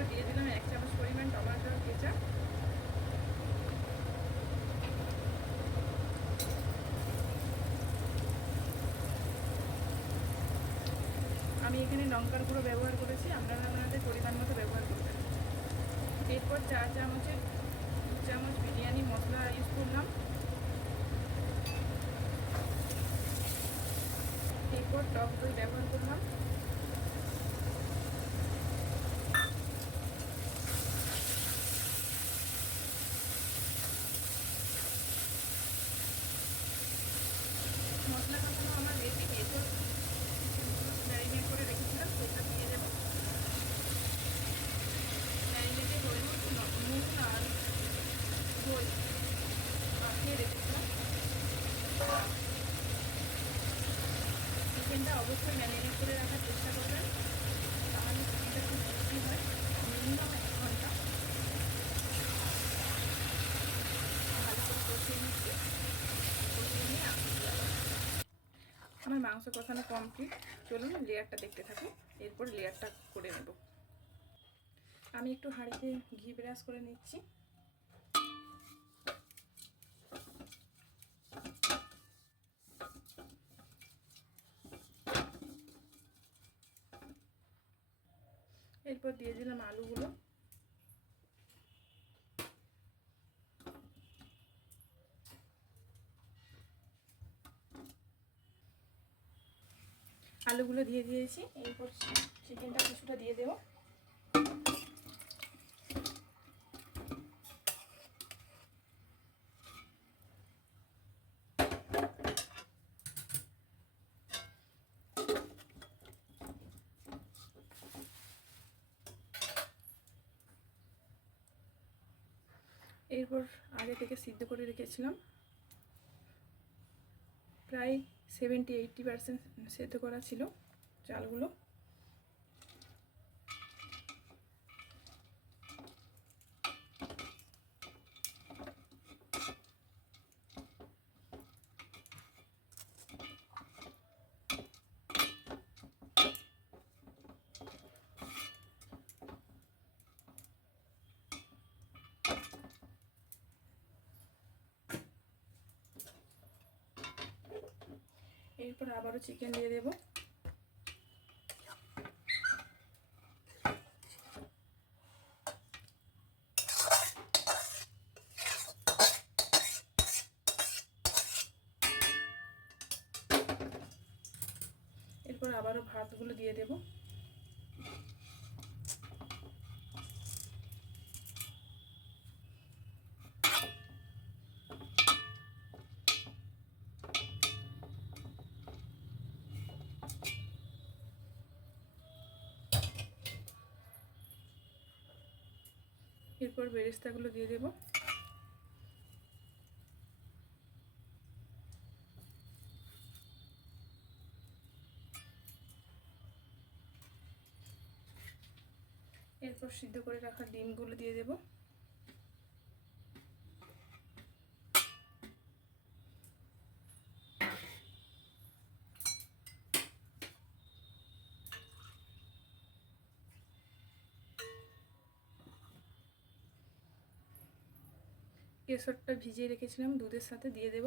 এরপর দিয়ে দিলাম 1 চামচ পরিমাণ টমেটোর কেচাপ। আমি এখানে লঙ্কার গুঁড়ো ব্যবহার করেছি, আপনারা আপনাদের পরিমাণ মতো ব্যবহার করবেন। এরপর 4 চামচ বিরিয়ানি মশলা ইউজ করলাম। এরপর টক দই ব্যবহার করলাম। মশলা কষানো আমার রেডি। এরপর ম্যারিনেট করে রেখেছিলাম সেটা দিয়ে দেবো। ম্যারিনেটে হলুদ, নুন আর দই মাখিয়ে রেখেছিলাম। চিকেনটা অবশ্যই ম্যারিনেট করে রাখার চেষ্টা করবেন, তাহলে চিকেনটা খুব টেস্টি হয়। মিনিমাম 1 ঘন্টা ভালো করে কষিয়ে নিচ্ছি। কষিয়ে নিয়ে আমার মাংস কষানো কমপ্লিট। চলুন লেয়ারটা দেখতে থাকি, এরপর লেয়ারটা করে নেব। আমি একটু হাঁড়িতে ঘি ব্রাশ করে নিচ্ছি। এরপর দিয়ে দিলাম আলুগুলো। আলুগুলো দিয়ে দিয়েছি। এরপর চিকেনটা কিছুটা দিয়ে দেবো। এরপর আগে থেকে সিদ্ধ করে রেখেছিলাম, প্রায় 70-80% সেদ্ধ করা ছিল চালগুলো। এরপর আবারও চিকেন দিয়ে দেব। এরপর আবারও ভাতগুলো দিয়ে দেব। এরপর বেরেস্তাগুলো দিয়ে দেব। এরপর সিদ্ধ করে রাখা ডিমগুলো দিয়ে দেব। কেশরটা ভিজিয়ে রেখেছিলাম, দুধের সাথে দিয়ে দেব।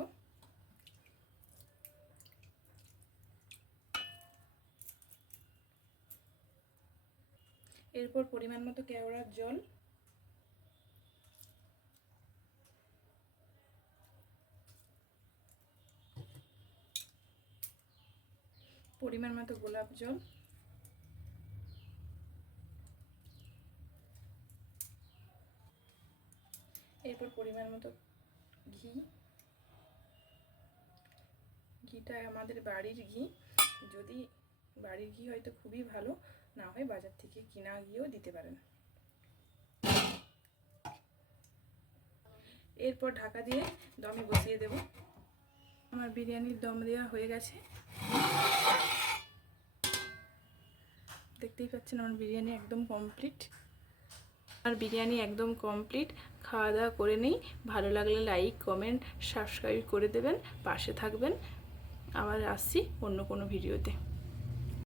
এরপর পরিমাণ মতো কেওড়ার জল, পরিমাণ মতো গোলাপ জল, এরপর পরিমাণ মতো ঘি। ঘিটা আমাদের বাড়ির ঘি, যদি বাড়ির ঘি হয় তো খুবই ভালো, না হয় বাজার থেকে কিনা ঘিও দিতে পারেন। এরপর ঢাকা দিয়ে দমে বসিয়ে দেব। আমার বিরিয়ানির দম দেওয়া হয়ে গেছে, দেখতেই পাচ্ছেন আমার বিরিয়ানি একদম কমপ্লিট। আর বিরিয়ানি একদম কমপ্লিট। খাওয়া দাওয়া করে নেই। ভালো লাগলে লাইক, কমেন্ট, সাবস্ক্রাইব করে দেবেন, পাশে থাকবেন। আবার আসছি অন্য কোনো ভিডিওতে।